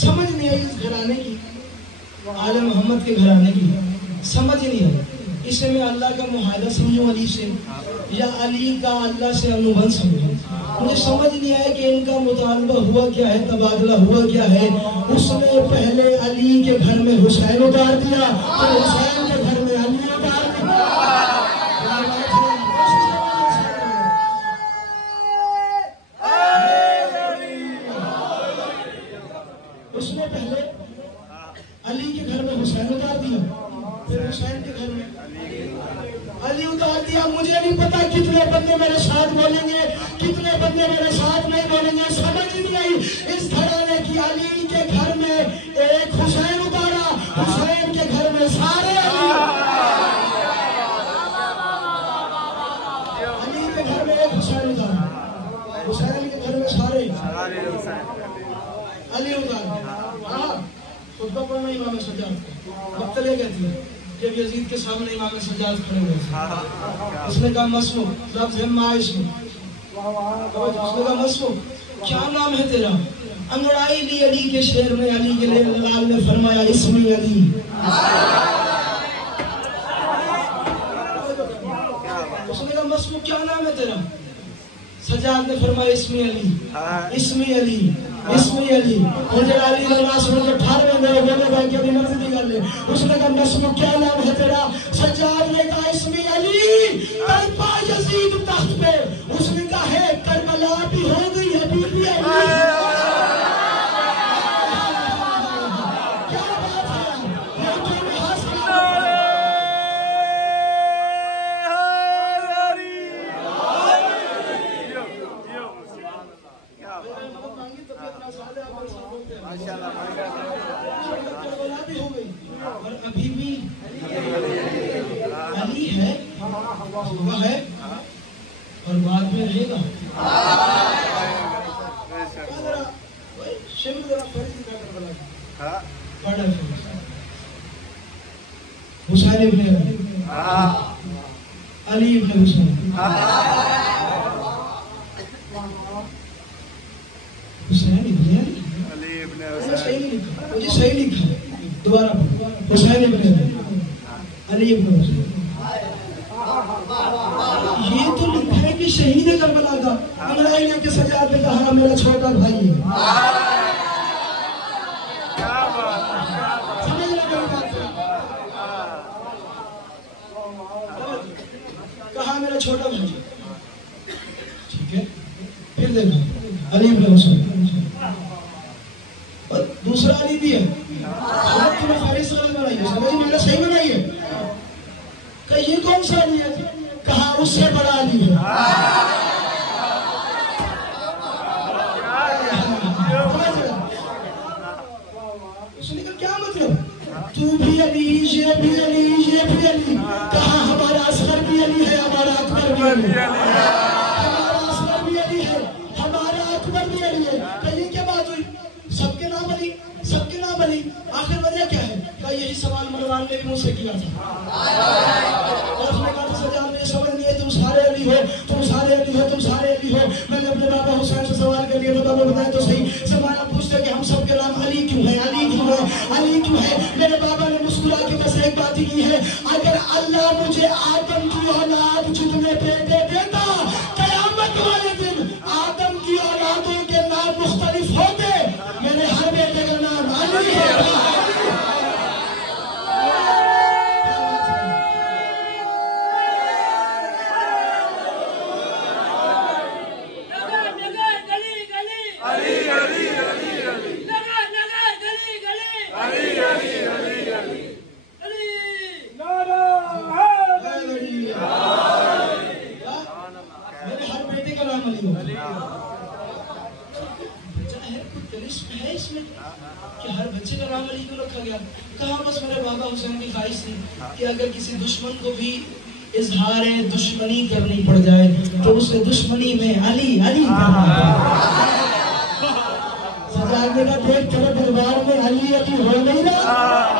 समझ नहीं आई इस घराने की, आले मोहम्मद के घराने की समझ नहीं आई। इसे मैं अल्लाह का मुहायदा समझूं अली से, या अली का अल्लाह से अनुबंध समझूं? मुझे समझ नहीं आया कि इनका मुतालबा हुआ क्या है, तबादला हुआ क्या है। उसने पहले अली के घर में हुसैन उतार दिया, और हुसैन के घर में अली उतार दिया। उसने पहले अली के घर में हुसैन उतार दिया, फिर हुसैन के घर में अली उतार दिया। मुझे नहीं पता कितने बंदे मेरे साथ बोलेंगे, कितने बंदे मेरे साथ नहीं बोलेंगे। समझ नहीं आई इस घराने की। अली के घर में एक हुसैन उतारा, हुसैन के घर में सारे अली के घर में एक हुसैन उतारा, हुसैन के घर में सारे अली उतारा। हाँ, खुतबा पढ़ना इमाम सज्जाद मक्तले कहती है। जब यजीद के सामने इमाम सज्जाद खड़े हुए, उसने कहा मसमू, लफ्ज़ है माइश में, उसने कहा मसमू क्या नाम है तेरा? अंगड़ाई ली अली के शेर में, अली के लिए लाल ने फरमाया इस्मी अली। उसने कहा मसमू क्या नाम है तेरा? सज्जाद ने फरमाया इस्मी अली, इस्मी अली, इस्मी अली। मुझे अली नवाज में 18वें मेरे बोले भाई की अभी मर्जी कर ले। उसने कहा मसमू क्या नाम है तेरा? सज्जाद ने कहा इस्मी अली। तड़पा यजीद तख्त पे, उसने कहा है करबला भी हो गई है बीबी अली। क्या बात है, ये तो हो गई। और अभी भी अली है, हुआ है और बाद में रहेगा। हुसैन इब्ने अली इब्ने हुसैन, हुसैन इब्ने अली इब्ने हुसैन। सही लिखा, मुझे सही लिखा, दोबारा हुसैन इब्ने अली इब्ने हुसैन। ये तो लिखा है कि शहीद है करबला का। अंगड़ाई लेके सज्जाद ने कहा मेरा छोटा भाई है। समझ रहे मेरी बात? कहा मेरा छोटा भाई, ठीक है। फिर देखो अली इब्ने हुसैन और दूसरा अली भी है। तुम्हें फारिस गलत बनाई है, समझ मैंने सही बनाई है। ये कौन सा अली है? कहा उससे बड़ा अली है। उसने कहा क्या मतलब? तू भी अली, ये भी अली, ये भी अली। कहा हमारा असगर भी अली है, हमारा अकबर भी अली है, हमारा असगर भी अली है, हमारा अकबर भी अली है। कहीं क्या बात हुई? सबके नाम अली, सबके नाम अली। आखिर वजह क्या है? कहा यही सवाल मरवान ने भी मुझसे किया था। समझ नहीं है, तुम सारे अली हो, तुम सारे अली हो, तुम सारे अली हो। मैंने अपने बाबा हुसैन से सवाल कर लिया, बाबा बताया तो सही। जमाना पूछते कि हम सबके नाम अली क्यों है, अली क्यों है, अली क्यों है? मेरे बाबा ने मुस्कुरा के बस एक बात ही की है, अगर अल्लाह मुझे आदम की औलाद चुनने पे दे देता, कयामत वाले दिन आदम की औलादों के नाम मुख्तलिफ होते, मेरे हर बेटे का नाम अली है। कि हर बच्चे का नाम अली क्यों रखा गया? कहा बस मेरे बाबा हुसैन की ख्वाहिश थी कि अगर किसी दुश्मन को भी इजहार दुश्मनी करनी पड़ जाए तो उसे दुश्मनी में अली अली सजाने का देख तेरे दरबार में अली अली हो नहीं रहा।